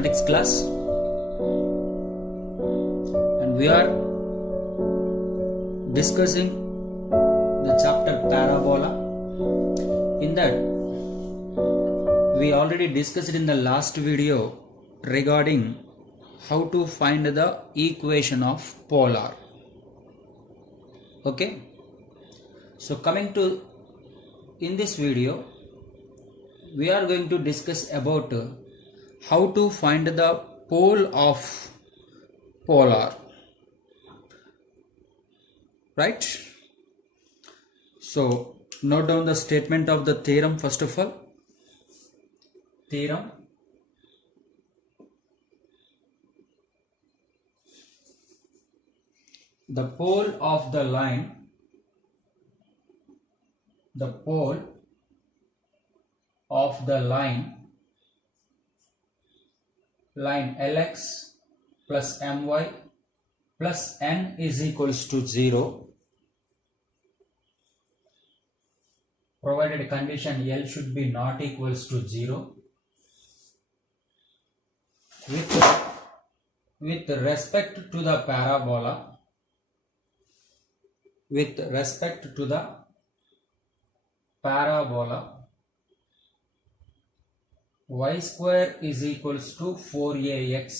mathematics class, and we are discussing the chapter parabola. In that, we already discussed in the last video regarding how to find the equation of polar. Okay, so coming to in this video, we are going to discuss about how to find the pole of polar, right? So note down the statement of the theorem. First of all, theorem: the pole of the line, line Lx plus My plus n is equals to 0, provided condition L should be not equals to 0, with respect to the parabola, y square is equals to 4ax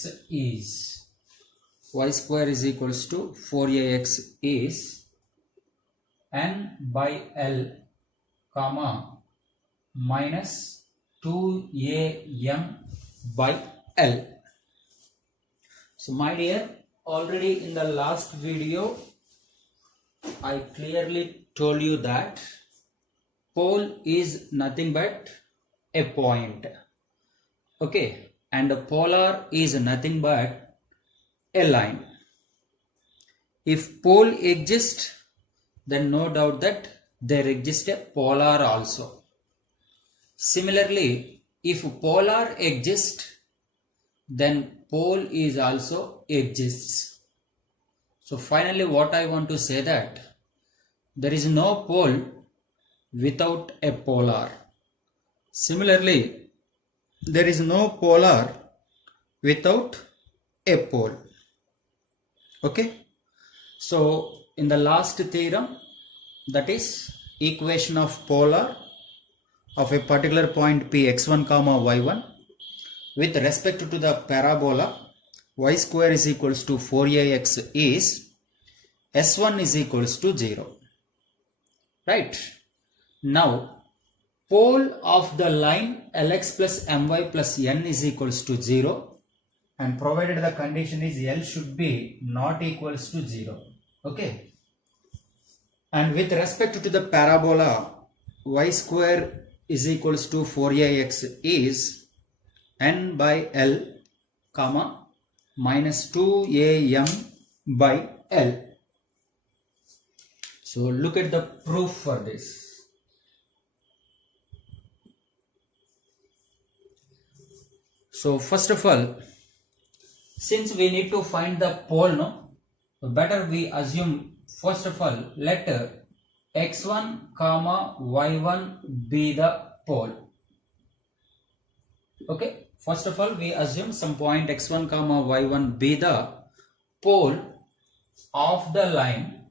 is n by L comma minus 2am by L. So my dear, already in the last video I clearly told you that pole is nothing but a point, okay, and a polar is nothing but a line. If pole exists, then no doubt that there exists a polar also. Similarly, if polar exists, then pole is also exists. So finally what I want to say that there is no pole without a polar. Similarly, there is no polar without a pole. Okay. So in the last theorem, that is equation of polar of a particular point P x1 comma y1 with respect to the parabola y square is equals to 4ax is s1 is equals to 0. Right. Now pole of the line Lx plus My plus n is equals to 0, and provided the condition is L should be not equals to 0. Okay. And with respect to the parabola y square is equals to 4ax is n by L comma minus 2am by L. So look at the proof for this. So first of all, since we need to find the pole, no, so better we assume first of all let x1 comma y1 be the pole. Okay, first of all we assume some point x1 comma y1 be the pole of the line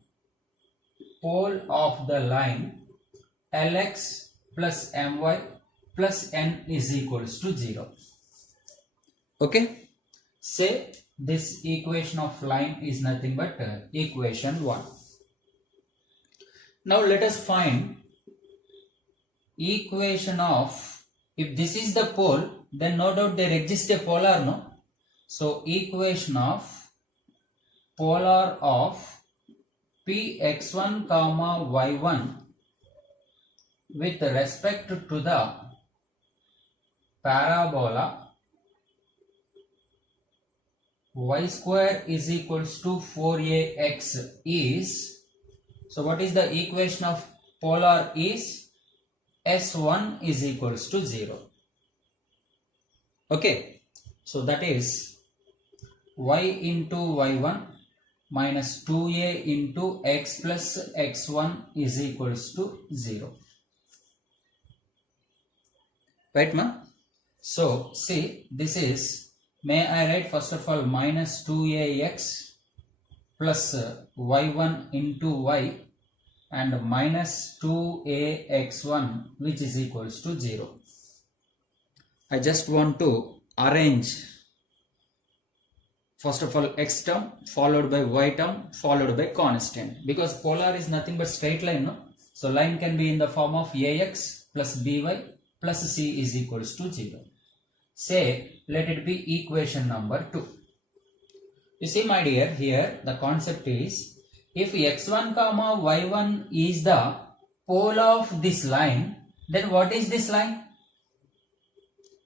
Lx plus My plus n is equals to 0. Okay, say this equation of line is nothing but equation 1. Now let us find equation of, if this is the pole, then no doubt there exists a polar, no? So equation of polar of Px1 comma y1 with respect to the parabola y square is equals to 4ax is, so what is the equation of polar is s1 is equals to 0. Okay, so that is y into y1 minus 2a into x plus x1 is equals to 0. Right, ma? So see, this is may I write first of all minus 2ax plus y1 into y and minus 2ax1 which is equals to 0. I just want to arrange first of all x term followed by y term followed by constant, because polar is nothing but straight line, no? So line can be in the form of ax plus by plus c is equals to 0. Say let it be equation number 2. You see my dear, here the concept is if x1 comma y1 is the pole of this line, then what is this line?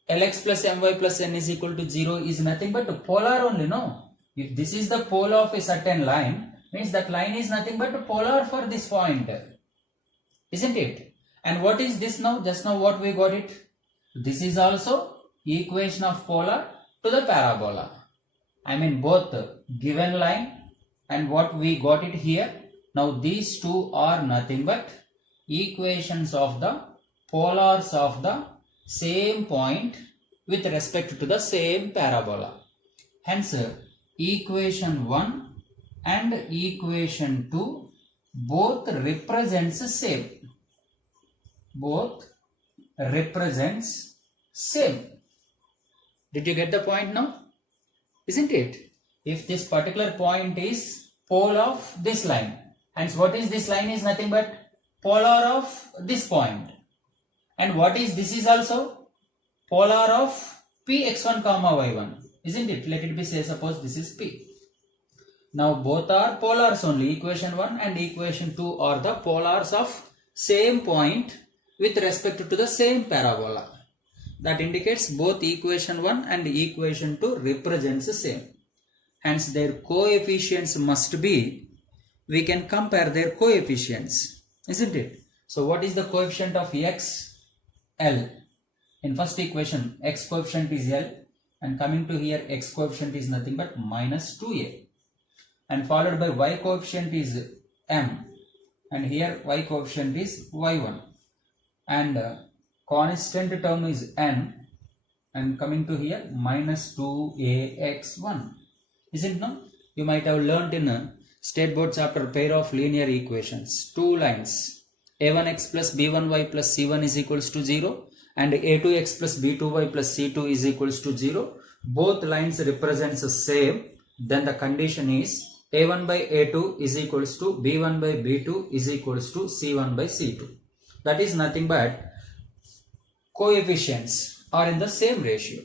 Lx plus my plus n is equal to 0 is nothing but polar only, no? If this is the pole of a certain line, means that line is nothing but polar for this point, isn't it? And what is this now? Just now what we got it? This is also equation of polar to the parabola. I mean both given line and what we got it here. Now these two are nothing but equations of the polars of the same point with respect to the same parabola. Hence equation 1 and equation 2 both represents same. Both represents same. Did you get the point now? Isn't it? If this particular point is pole of this line, hence what is this line is nothing but polar of this point. And what is this is also polar of p x1 comma y1, isn't it? Let it be, say suppose this is p. Now both are polars only. Equation 1 and equation 2 are the polars of same point with respect to the same parabola. That indicates both equation 1 and equation 2 represents the same. Hence their coefficients must be, we can compare their coefficients, isn't it? So what is the coefficient of x? L. In first equation x coefficient is L, and coming to here x coefficient is nothing but minus 2a, and followed by y coefficient is m, and here y coefficient is y1, and constant term is n, and coming to here minus 2ax1. Isn't no? You might have learnt in state board chapter pair of linear equations, two lines a1x plus b1y plus c1 is equals to 0 and a2x plus b2y plus c2 is equals to 0. Both lines represents the same. Then the condition is a1 by a2 is equals to b1 by b2 is equals to c1 by c2. That is nothing but coefficients are in the same ratio,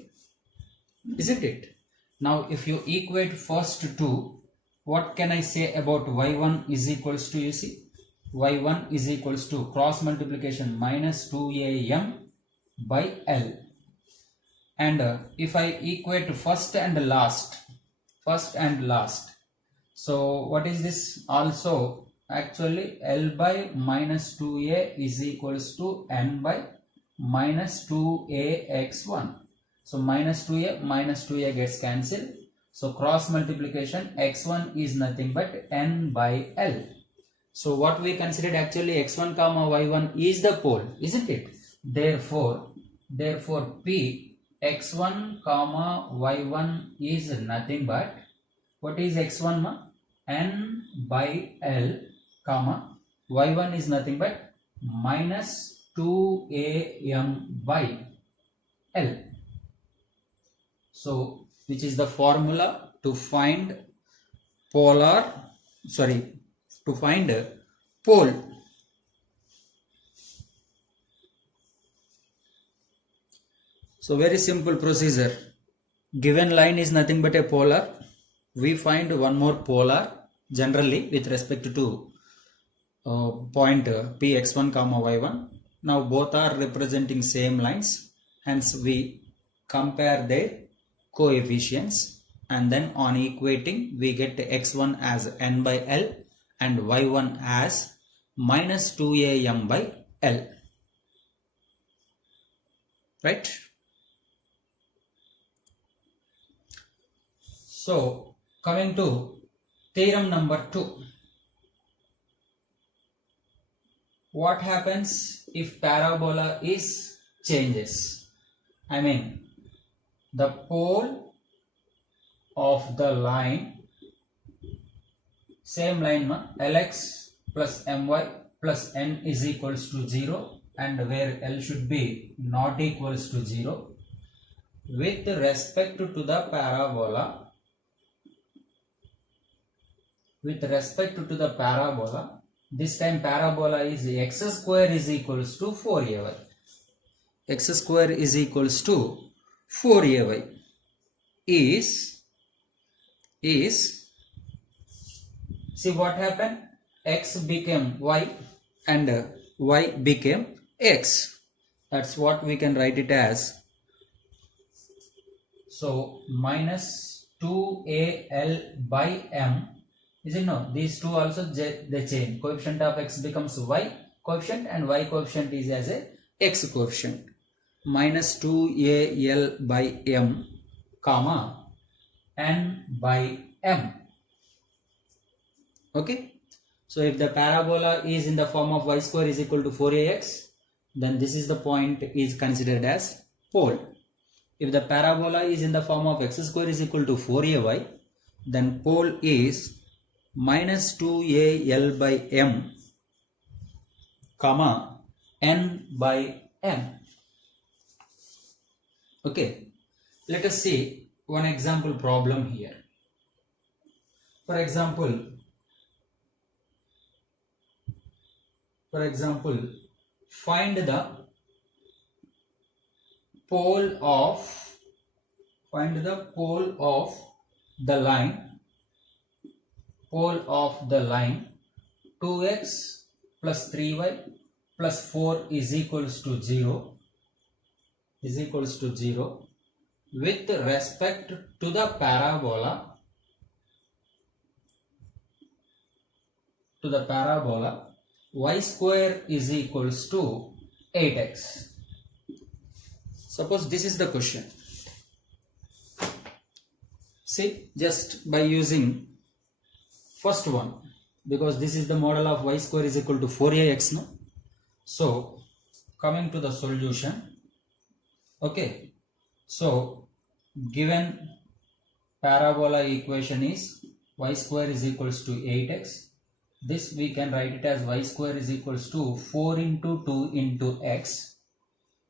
isn't it? Now if you equate first two, what can I say about y1 is equals to, you see, y1 is equals to cross multiplication minus 2am by L. And if I equate first and last, so what is this? Also actually L by minus 2a is equals to n by minus 2ax1. So minus 2a gets cancelled. So cross multiplication x1 is nothing but n by L. So what we considered actually x1 comma y1 is the pole, isn't it? Therefore p x1 comma y1 is nothing but, what is x1 ma? N by L, comma y1 is nothing but minus 2am by L. So which is the formula to find pole. So very simple procedure. Given line is nothing but a polar. We find one more polar generally with respect to point px1 comma y1. Now both are representing same lines. Hence we compare their coefficients, and then on equating we get x1 as n by L and y1 as minus 2am by L. Right? So coming to theorem number 2. What happens if parabola is changes? I mean the pole of the line, same line Lx plus my plus n is equals to 0, and where L should be not equals to 0, with respect to the parabola, this time parabola is x square is equals to 4ay. X square is equals to 4ay is see what happened, x became y and y became x. That's what we can write it as. So minus 2al by m, is it no? These two also they change. Coefficient of x becomes y coefficient and y coefficient is as a x coefficient. Minus 2al by m comma n by m. Okay. So if the parabola is in the form of y square is equal to 4ax, then this is the point is considered as pole. If the parabola is in the form of x square is equal to 4ay, then pole is minus 2al by m comma n by m. Okay, let us see one example problem here. For example, find the pole of the line 2x plus 3y plus 4 is equals to 0 with respect to the parabola y square is equals to 8x. Suppose this is the question. See, just by using first one, because this is the model of y square is equal to 4ax, no? So coming to the solution. Okay, so given parabola equation is y square is equals to 8x. This we can write it as y square is equals to 4 into 2 into x.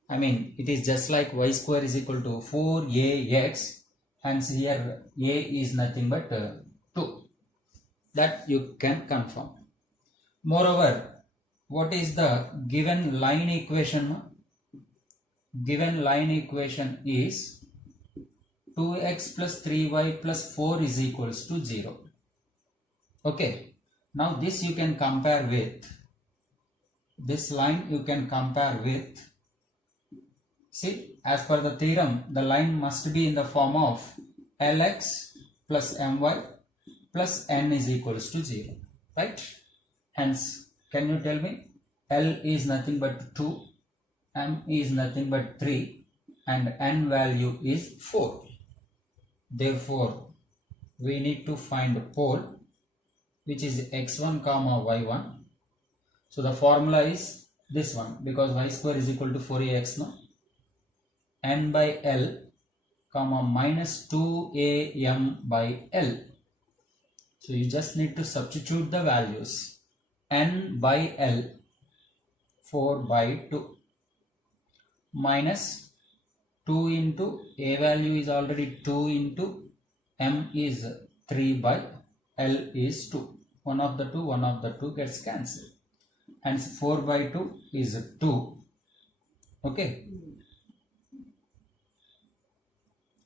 I mean, it is just like y square is equal to 4ax. Hence here a is nothing but 2. That you can confirm. Moreover, what is the given line equation? Given line equation is 2x plus 3y plus 4 is equals to 0. Okay. Now this you can compare with, this line you can compare with, see, as per the theorem, the line must be in the form of Lx plus my plus n is equals to 0, right? Hence, can you tell me, L is nothing but 2, m is nothing but 3, and n value is 4. Therefore, we need to find a pole which is x1 comma y1. So the formula is this one, because y square is equal to 4ax, no? N by L comma minus 2am by L. So you just need to substitute the values. N by L 4 by 2 minus 2 into a value is already 2 into m is 3 by L is 2. One of the two gets cancelled. Hence 4 by 2 is 2. Okay.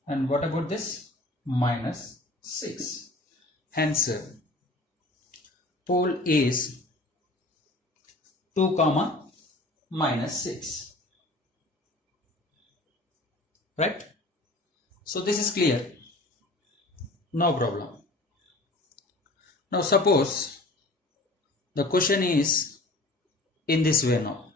And what about this? Minus 6. Hence pole is 2 comma minus 6. Right? So this is clear. No problem. Now suppose the question is in this way now.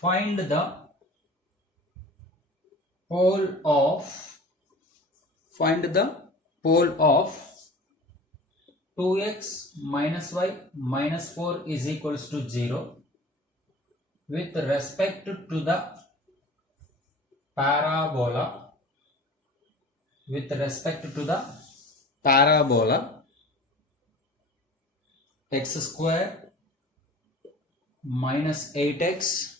Find the pole of 2x minus y minus 4 is equals to 0 with respect to the parabola, with respect to the parabola x square minus 8x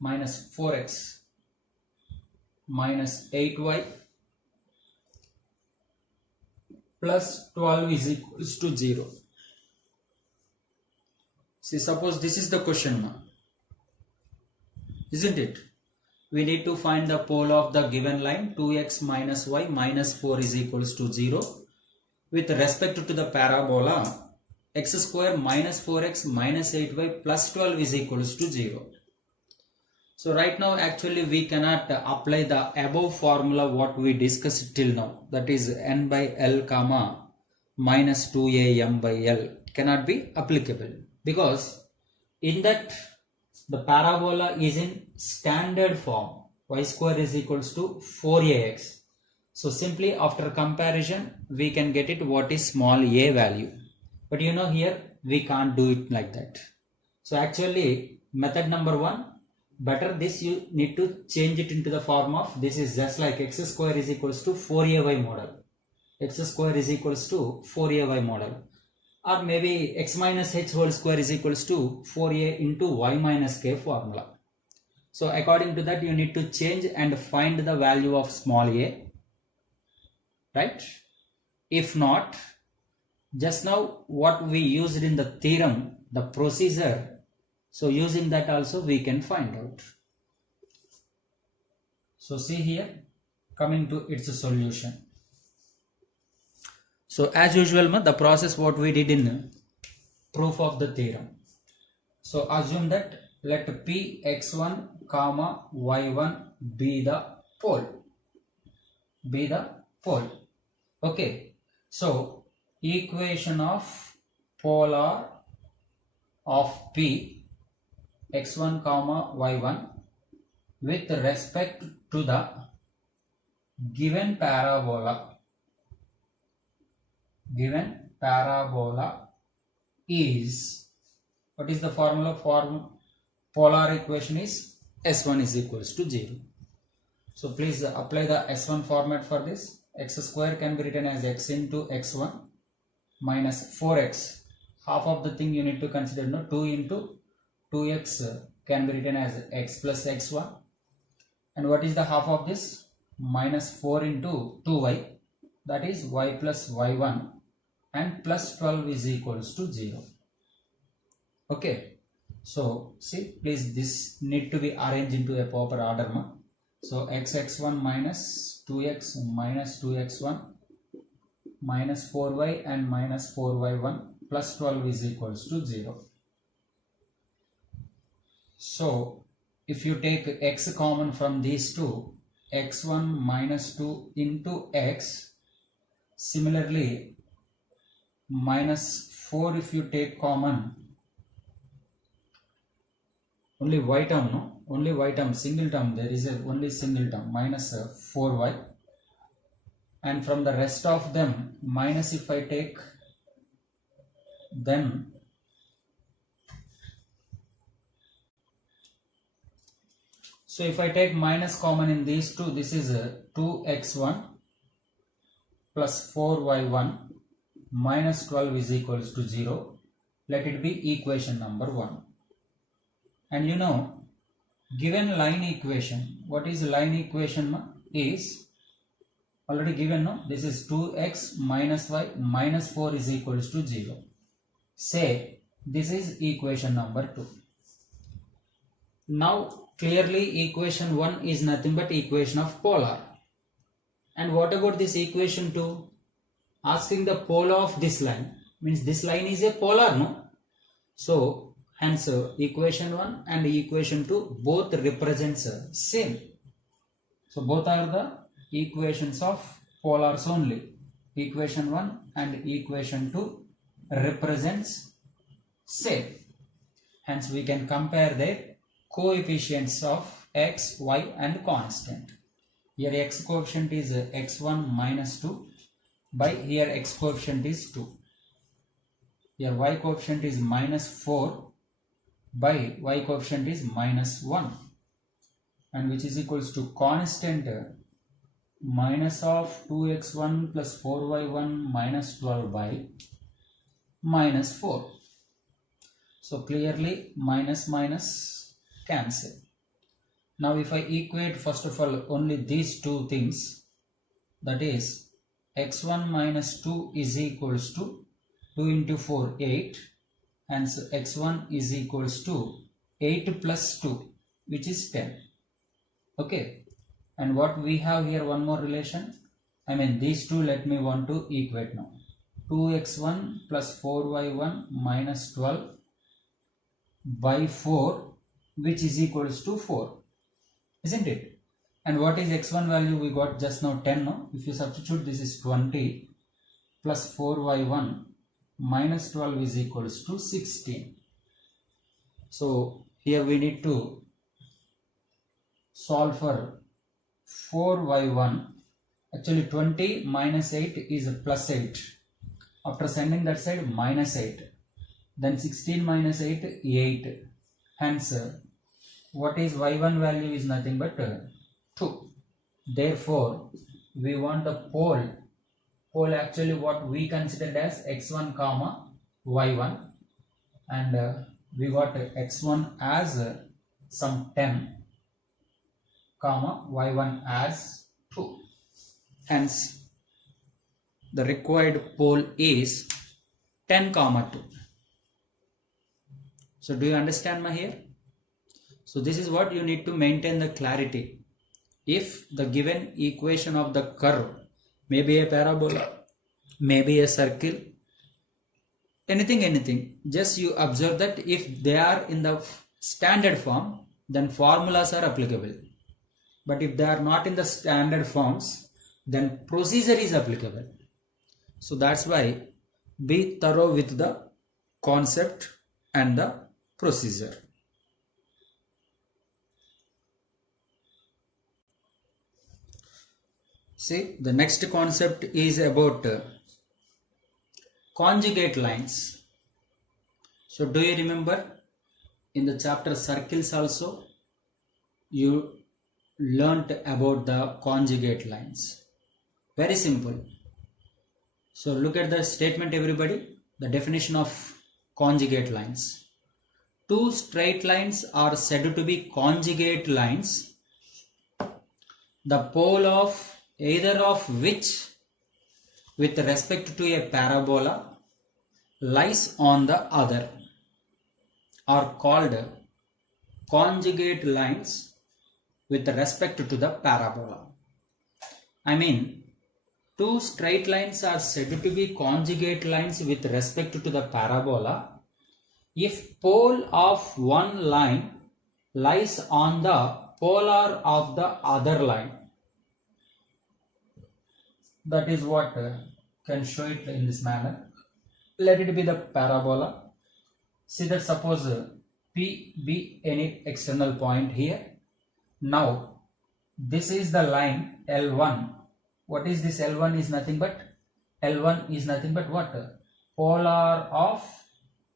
minus 4x minus 8y plus 12 is equals to 0. See, suppose this is the question now, isn't it? We need to find the pole of the given line 2x minus y minus 4 is equals to 0 with respect to the parabola x square minus 4x minus 8y plus 12 is equals to 0. So right now actually we cannot apply the above formula what we discussed till now, that is n by L comma minus 2a m by L cannot be applicable, because in that the parabola is in standard form, y square is equals to 4ax. So simply after comparison we can get it what is small a value, but you know here we can't do it like that. So actually method number 1, better this you need to change it into the form of, this is just like x square is equals to 4ay model, x square is equals to 4ay model, or maybe x minus h whole square is equals to 4a into y minus k formula. So according to that you need to change and find the value of small a, right? If not, just now what we used in the theorem, the procedure, so using that also we can find out. So see here, coming to its solution. So as usual the process what we did in proof of the theorem. So assume that let p x1 comma y1 be the pole, okay. So equation of polar of p x1 comma y1 with respect to the given parabola is, what is the formula for polar equation is S1 is equals to 0. So please apply the S1 format for this. X square can be written as x into x1 minus 4x, half of the thing you need to consider, no, 2 into 2x can be written as x plus x1, and what is the half of this? Minus 4 into 2y, that is y plus y1, and plus 12 is equals to 0. Okay, so see, please this need to be arranged into a proper order, no? So x1 minus 2x minus 2x1 minus 4y and minus 4y1 plus 12 is equals to 0. So if you take x common from these two, x1 minus 2 into x, similarly minus 4 if you take common, only y term, no, only y term, single term, there is only single term, minus 4y, and from the rest of them minus if I take, then so if I take minus common in these two, this is 2x1 plus 4y1 minus 12 is equals to 0. Let it be equation number 1. And you know, given line equation, what is line equation is already given, no? This is 2x minus y minus 4 is equals to 0. Say this is equation number 2. Now clearly equation 1 is nothing but equation of polar. And what about this equation 2? Asking the pole of this line, means this line is a polar, no? So hence equation 1 and equation 2 both represents same. So both are the equations of polars only. Equation 1 and equation 2 represents same. Hence we can compare their coefficients of x, y and constant. Here x coefficient is x1 minus 2 by here x coefficient is 2. Here y coefficient is minus 4 by y coefficient is minus 1, and which is equals to constant minus of 2x1 plus 4y1 minus 12 by minus 4. So clearly minus minus cancel. Now if I equate first of all only these two things, that is x1 minus 2 is equals to 2 into 4 8, and so x1 is equals to 8 plus 2, which is 10. Okay, and what we have here, one more relation, I mean these two, let me want to equate now. 2x1 plus 4y1 minus 12 by 4, which is equals to 4, isn't it? And what is x1 value we got just now? 10, no? If you substitute, this is 20 plus 4y1 minus 12 is equals to 16. So here we need to solve for 4y1. Actually 20 minus 8 is plus 8. After sending that side, minus 8. Then 16 minus 8, 8. Hence, what is y1 value is nothing but 2. Therefore, we want a pole actually what we considered as x1 comma y1, and we got x1 as some 10 comma y1 as 2. Hence, the required pole is 10 comma 2. So do you understand my here? So this is what you need to maintain the clarity. If the given equation of the curve, maybe a parabola, maybe a circle, anything, just you observe that if they are in the standard form, then formulas are applicable. But if they are not in the standard forms, then procedure is applicable. So that's why be thorough with the concept and the procedure. See, the next concept is about conjugate lines. So do you remember in the chapter circles also you learnt about the conjugate lines? Very simple. So look at the statement everybody, the definition of conjugate lines. Two straight lines are said to be conjugate lines, the pole of either of which with respect to a parabola lies on the other are called conjugate lines with respect to the parabola. I mean, two straight lines are said to be conjugate lines with respect to the parabola if pole of one line lies on the polar of the other line. That is what can show it in this manner. Let it be the parabola. See that suppose P be any external point here. Now this is the line L1. What is this L1 is nothing but? L1 is nothing but what? Polar of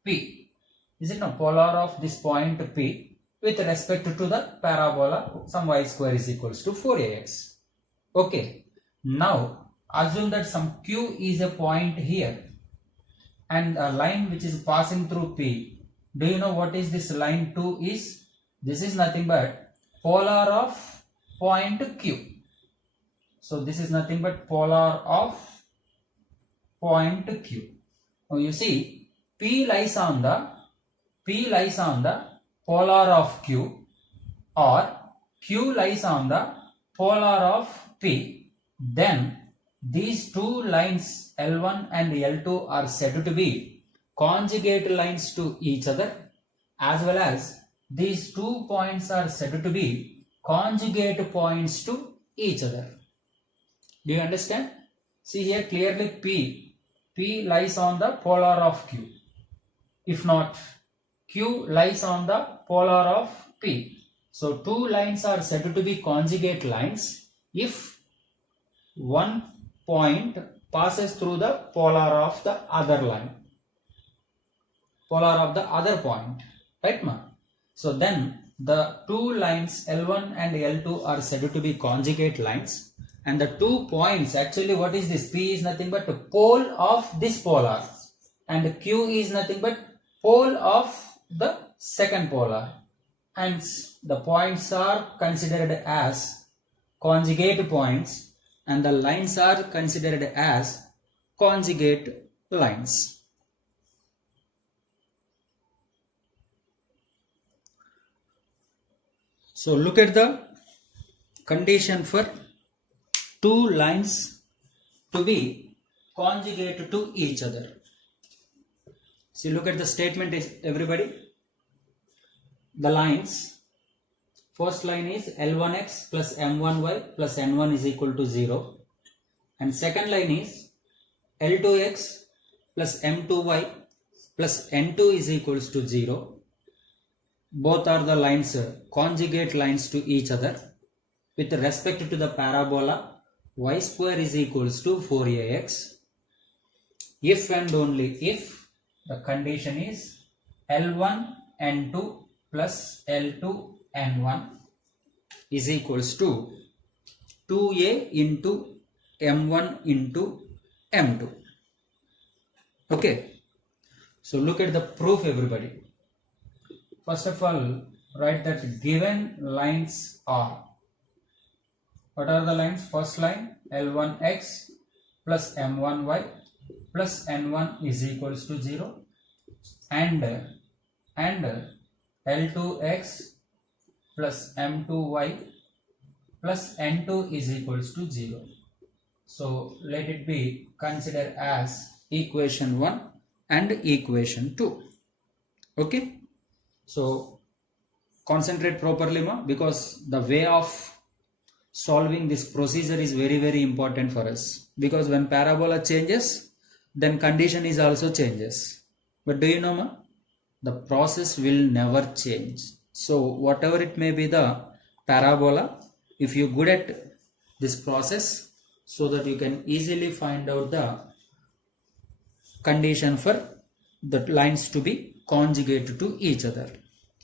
P. Is it no? Polar of this point P with respect to the parabola, some y square is equals to 4ax. Okay. Now assume that some Q is a point here and a line which is passing through P. Do you know what is this line 2 is? This is nothing but polar of point Q. So this is nothing but polar of point Q. Now you see P lies on the polar of Q, or Q lies on the polar of P. Then these two lines L1 and L2 are said to be conjugate lines to each other, as well as these 2 points are said to be conjugate points to each other. Do you understand? See here clearly P lies on the polar of Q. If not, Q lies on the polar of P. So two lines are said to be conjugate lines if one point passes through the polar of the other line, polar of the other point. right ma? So then the two lines L1 and L2 are said to be conjugate lines, and the 2 points, actually what is this? P is nothing but the pole of this polar, and Q is nothing but pole of the second polar. Hence the points are considered as conjugate points and the lines are considered as conjugate lines. So look at the condition for two lines to be conjugate to each other. See, look at the statement, is everybody. The lines, first line is L1x plus M1y plus N1 is equal to 0, and second line is L2x plus M2y plus N2 is equals to 0. Both are the lines, conjugate lines to each other with respect to the parabola y square is equals to 4ax if and only if the condition is L1 N2 plus L2 N1 is equals to 2a into M1 into M2. Okay, so look at the proof, everybody. First of all, write that given lines are, what are the lines? First line L1x plus M1y plus N1 is equals to 0, and L2x plus M2y plus N2 is equals to 0. So let it be considered as equation 1 and equation 2. Okay, so concentrate properly ma, because the way of solving this procedure is very important for us, because when parabola changes then condition is also changes. But do you know ma, the process will never change. So whatever it may be the parabola, if you good at this process, so that you can easily find out the condition for the lines to be conjugate to each other.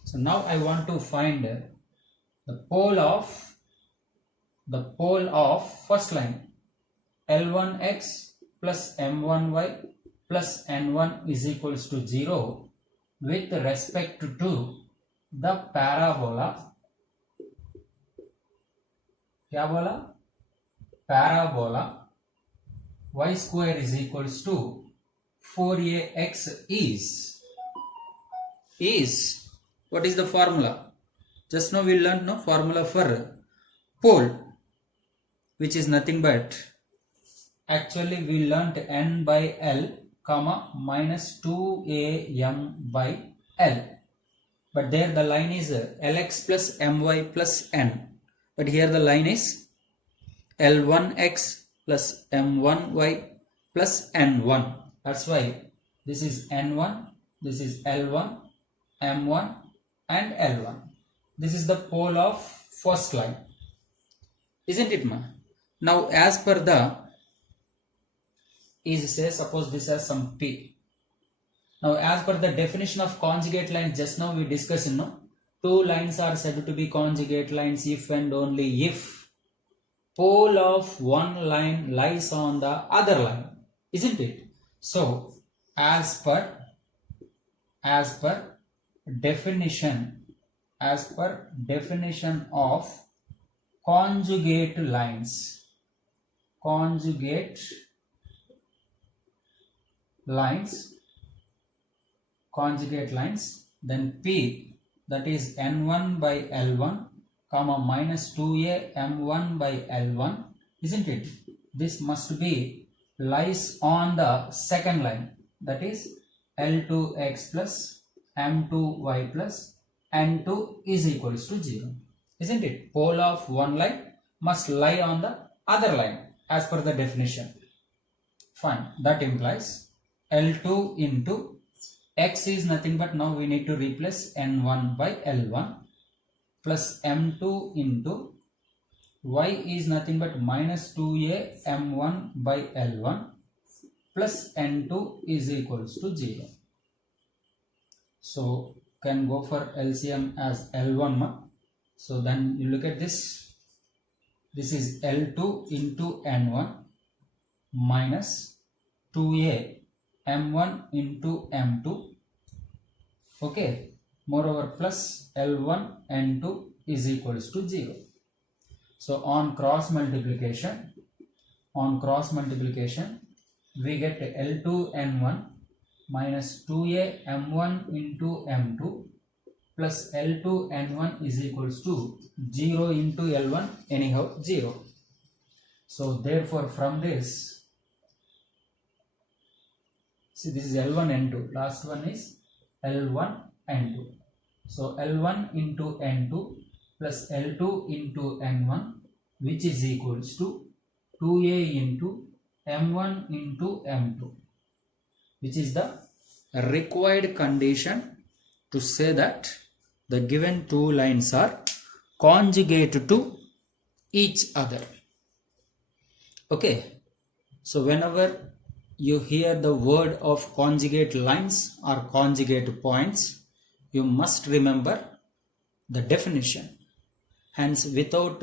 So now I want to find the pole of first line L1x plus M1y plus N1 is equals to 0 with respect to the parabola. क्या बोला? Parabola y square is equals to 4ax is what is the formula? Just now we learned no formula for pole, which is nothing but, actually we learnt n by l comma minus 2am by l, but there the line is lx plus my plus n, but here the line is L1x plus M1y plus N1. That's why this is N1, this is L1, M1 and L1. This is the pole of first line. Isn't it ma? Now as per the, is say suppose this has some P. Now as per the definition of conjugate lines, just now we discussed, no? Two lines are said to be conjugate lines if and only if pole of one line lies on the other line, isn't it? So as per definition of conjugate lines, then P, that is N1 by L1 comma minus 2a M1 by L1, isn't it? This must be lies on the second line, that is L2x plus M2y plus N2 is equals to 0, isn't it? Pole of one line must lie on the other line as per the definition. Fine, that implies L2 into x is nothing but, now we need to replace N1 by L1 plus M2 into y is nothing but minus 2a M1 by L1 plus N2 is equals to 0. So can go for LCM as L1. So then you look at this. This is L2 into N1 minus 2A M1 into M2. Okay. Moreover, plus L1 N2 is equals to 0. So on cross multiplication, we get L2 N1 minus 2A M1 into M2 plus L2 N1 is equals to 0 into L1, anyhow 0. So therefore from this, see this is L1 N2, last one is L1 N2. So L1 into N2 plus L2 into N1, which is equals to 2A into M1 into M2, which is the required condition to say that the given two lines are conjugate to each other. Okay, so whenever you hear the word of conjugate lines or conjugate points, you must remember the definition. Hence, without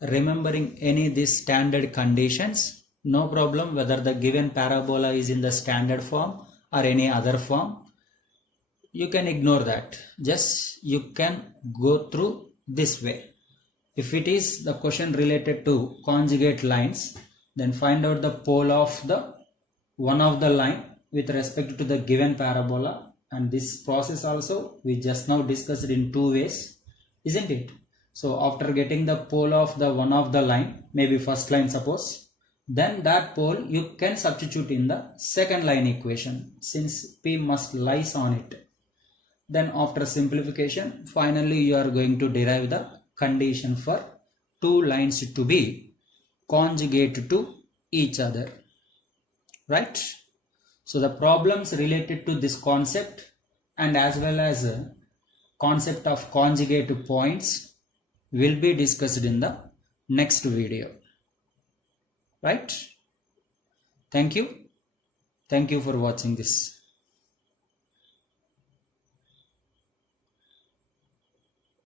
remembering any of these standard conditions, no problem whether the given parabola is in the standard form or any other form. You can ignore that. Just you can go through this way. If it is the question related to conjugate lines, then find out the pole of the one of the line with respect to the given parabola, and this process also we just now discussed in two ways, isn't it? So after getting the pole of the one of the line, maybe first line suppose, then that pole you can substitute in the second line equation since P must lies on it. Then after simplification, finally you are going to derive the condition for two lines to be conjugate to each other. Right? So the problems related to this concept and as well as concept of conjugate points will be discussed in the next video. Right? Thank you. Thank you for watching this.